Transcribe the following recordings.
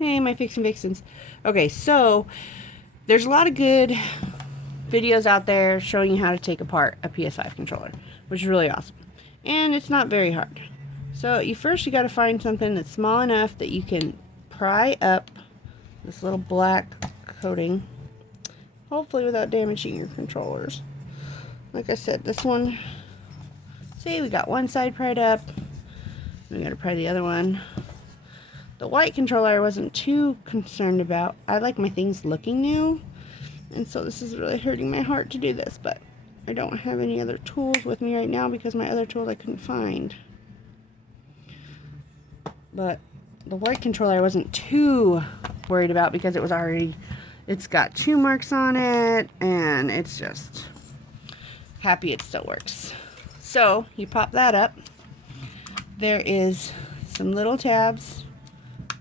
Hey, my Fixin' Vixens. Okay, so there's a lot of good videos out there showing you how to take apart a PS5 controller, which is really awesome. And it's not very hard. So you got to find something that's small enough that you can pry up this little black coating, hopefully without damaging your controllers. Like I said, this one, see, we got one side pried up. We got to pry the other one. The white controller I wasn't too concerned about. I like my things looking new, and so this is really hurting my heart to do this, but I don't have any other tools with me right now because my other tools I couldn't find. But the white controller I wasn't too worried about because it's got chew marks on it, and it's just happy it still works. So you pop that up. There is some little tabs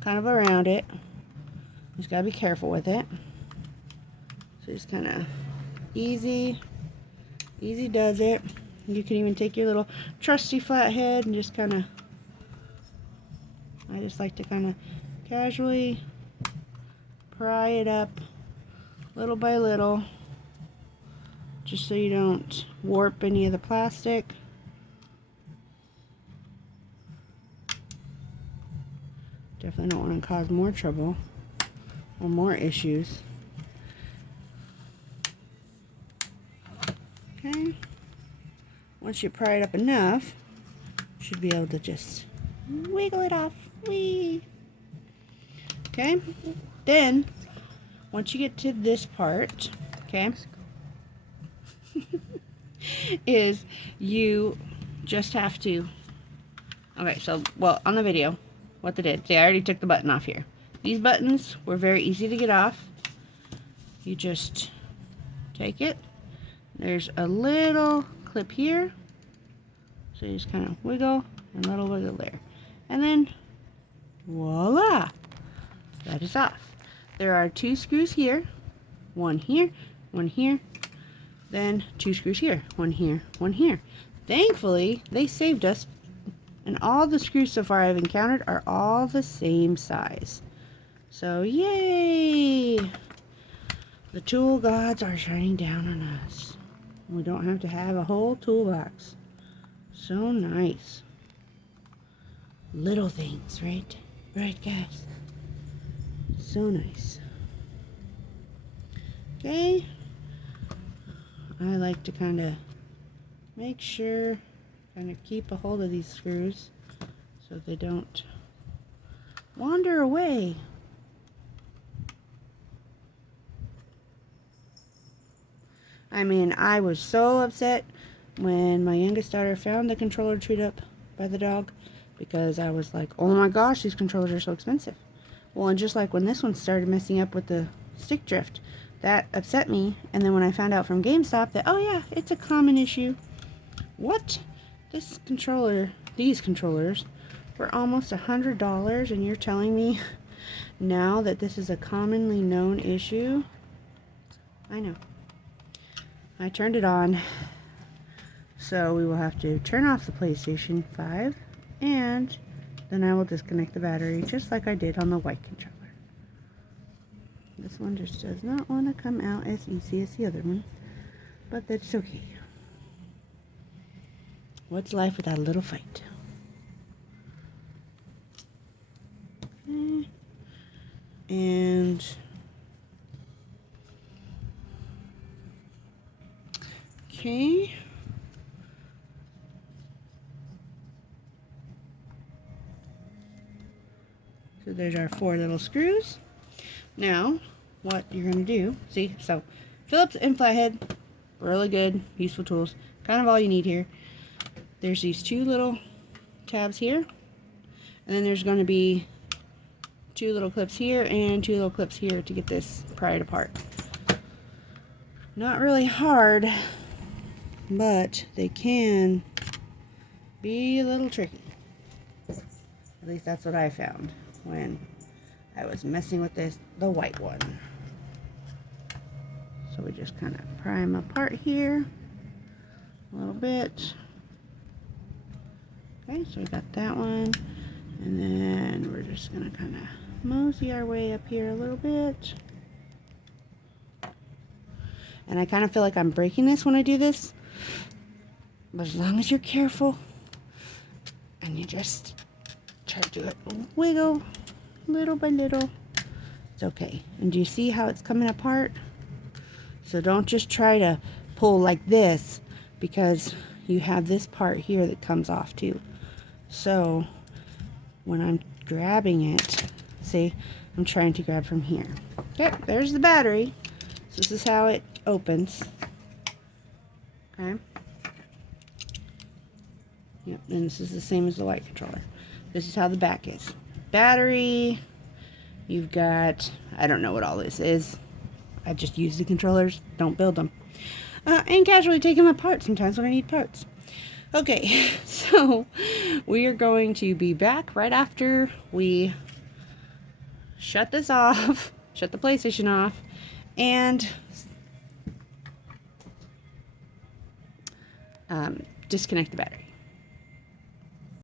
kind of around it. You just gotta be careful with it. So just kind of easy does it. You can even take your little trusty flathead and just kind of, I just like to kind of casually pry it up little by little, just so you don't warp any of the plastic. Definitely don't want to cause more trouble or more issues. Okay. Once you pry it up enough, you should be able to just wiggle it off. Whee! Okay. Then, once you get to this part, okay, is you just have to, okay, so, well, on the video, what they did, see, I already took the button off here. These buttons were very easy to get off. You just take it. There's a little clip here. So you just kind of wiggle and little wiggle there. And then, voila! That is off. There are 2 screws here. One here, one here. Then 2 screws here. One here, one here. Thankfully, they saved us. And all the screws so far I've encountered are all the same size. So, yay! The tool gods are shining down on us. We don't have to have a whole toolbox. So nice. Little things, right? Right, guys? So nice. Okay. I like to kind of make sure, kind of keep a hold of these screws so they don't wander away. I mean, I was so upset when my youngest daughter found the controller chewed up by the dog, because I was like, oh my gosh, these controllers are so expensive. Well, and just like when this one started messing up with the stick drift, that upset me. And then when I found out from GameStop that, oh yeah, it's a common issue. What? These controllers were almost $100, and you're telling me now that this is a commonly known issue? I know. I turned it on, so we will have to turn off the PlayStation 5, and then I will disconnect the battery just like I did on the white controller. This one just does not want to come out as easy as the other one, but that's okay. What's life without a little fight? Okay. And okay. So there's our 4 little screws. Now, what you're going to do, see, so Phillips and flathead, really good, useful tools. Kind of all you need here. There's these 2 little tabs here, and then there's going to be 2 little clips here and 2 little clips here to get this pried apart. Not really hard, but they can be a little tricky. At least that's what I found when I was messing with the white one. So we just kind of pry them apart here a little bit. Okay, so we got that one, and then we're just gonna kind of mosey our way up here a little bit. And I kind of feel like I'm breaking this when I do this. But as long as you're careful and you just try to do it wiggle little by little, it's okay. And do you see how it's coming apart? So don't just try to pull like this, because you have this part here that comes off too. So when I'm grabbing it, see, I'm trying to grab from here. Okay, there's the battery. So this is how it opens. Okay. Yep, and this is the same as the light controller. This is how the back is. Battery, you've got, I don't know what all this is. I just use the controllers, don't build them. And casually take them apart sometimes when I need parts. Okay, so we are going to be back right after we shut this off, shut the PlayStation off, and disconnect the battery.